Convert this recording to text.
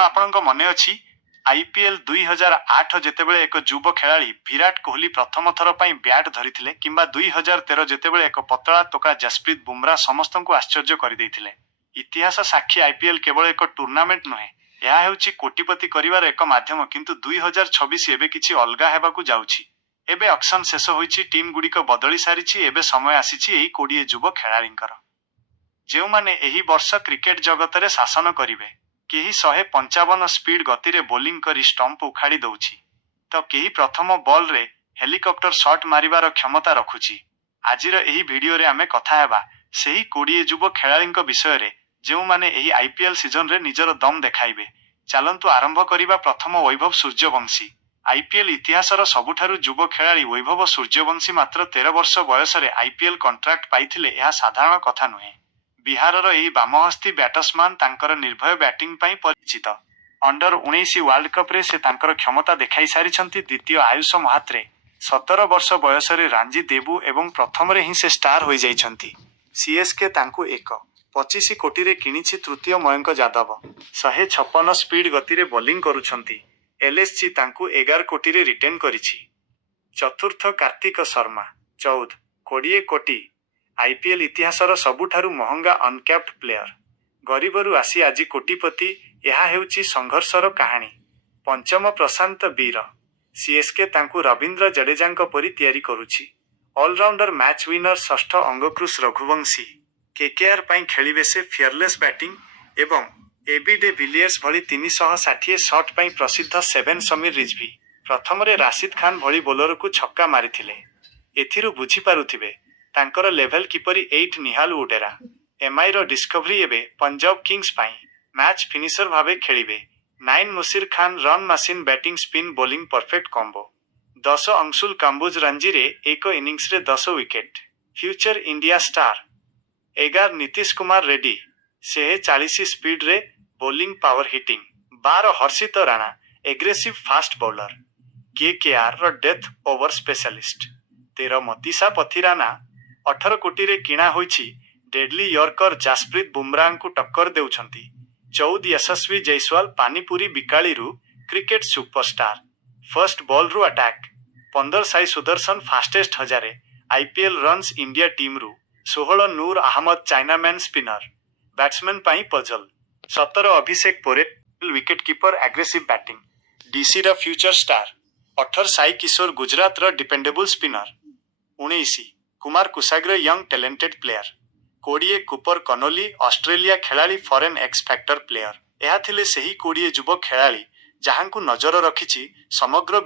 कौन आपणक मने अछि आईपीएल 2008 जेतेबेले एक युव खेलाड़ी विराट कोहली प्रथम थर पर ब्याट धरिथिले किंबा 2013 जेतेबेले एक पतला टोका जसप्रीत बुमरा समस्तंकु आश्चर्य करदेइथिले। इतिहास साक्षी आईपीएल केवल एक टूर्नामेंट नुहे, यह हेउछि कोटिपति करिवार एक माध्यम, किंतु 2026 एबे किछि अलगा हेबाकु जाउछि। एबे ऑक्शन शेष होइछि, टीम गुड़िक बदली सारिछि, एबे समय आसिछि एही 20 युव खेलाड़ींकर जेउमाने एही वर्ष क्रिकेट जगतरे शासन करिवे। केही 155 स्पीड गति रे बोलिंग करी स्टंप उखाड़ी दउछि, तो केही प्रथम बॉल रे हेलिकॉप्टर शॉट मारिबार क्षमता रखुछि। आजिर एही वीडियो रे आमे कथा हेबा सेही 20 युव खेलाड़ींक विषय रे जेउमाने एही आईपीएल सीजन रे निजर दम देखाइबे। चालंतु आरंभ करिबा प्रथम वैभव सूर्यवंशी। आईपीएल इतिहासर सबुठारु युव खेलाड़ी वैभव सूर्यवंशी मात्र 13 वर्ष बयसरे आईपीएल कॉन्ट्रैक्ट पाइथिले, यह साधारण कथा नुहे। बिहारर एही बामहस्ती बैट्समैन तांकर निर्भय बैटिंग पाई परिचित। अंडर 19 वर्ल्ड कप रे से तांकर क्षमता देखाई सारिछंती। द्वितीय आयुष महात्रे 17 वर्ष बयसरे रांजी देबू एवं प्रथम रे ही से स्टार होई जाइछंती। सीएसके तांकु 25 कोटी रे किनिछि। तृतीय मयंक यादव 156 स्पीड गति रे बोलिंग करुछंती। एलएसजी तांकु 11 कोटी रे रिटेन करिछि। चतुर्थ कार्तिक शर्मा 14 कोटी। आईपीएल इतिहासर सबुठारु महंगा अनकैप्ड प्लेयर। गरीबरू आसी आज कोटिपति, यह हेउछि संघर्षर कहानी। पंचम प्रशांत वीर। सीएसके तांकु रविंद्र जडेजांक परि तैयारी करुछि। ऑलराउंडर मैच विनर षष्ठ अंगक्रुश रघुवंशी। केकेआर पाई खेलिबे से फियरलेस बैटिंग एवं एबी डे विलियर्स भली 360 शॉट पाई प्रसिद्ध सेवेन समीर रिजवी। प्रथम रे राशिद खान भली बोलर को छक्का मारिथिले। एथिरु बुझी पारुथिबे तांकर लेवल किपरि 8 निहाल उडेरा। एमआई रो डिस्कवरी एबे पंजाब किंग्स पाई मैच फिनिशर भावे खेलिबे। 9 Musheer Khan run machine batting spin bowling perfect combo. 10 Anshul Kamboj Ranji रे एक इनिंग्स रे 10 wicket. Future India star 11 Nitish Kumar Reddy 40 speed रे bowling power hitting. 12 Harshit Rana aggressive fast bowler. KKR रो death over specialist. 13 Matheesha Pathirana 18 कोटी रे किणा होइछि। डेडली यॉर्कर जसप्रीत बुमराह को टक्कर देउछंती। 14 यशस्वी जयसवाल पानीपुरी बिकालीरू क्रिकेट सुपरस्टार। फर्स्ट बॉल रु अटैक। 15 साई सुदर्शन फास्टेस्ट हजारे आईपीएल रन्स इंडिया टीम रु। 16 Noor Ahmad chinaman spinner. Batsman पाई puzzle. 17 Abhishek Porel wicket keeper aggressive batting. DC रा फ्यूचर स्टार। 18 साई किशोर गुजरात रा dependable spinner. 19 Kumar Kushagra young talented player. 20 Cooper Connolly Australia खेलाड़ी फॉरेन एक्स फैक्टर प्लेयर। यह थिले सही 20 युव खेलाड़ी जहांकु नजर रखिछि समग्र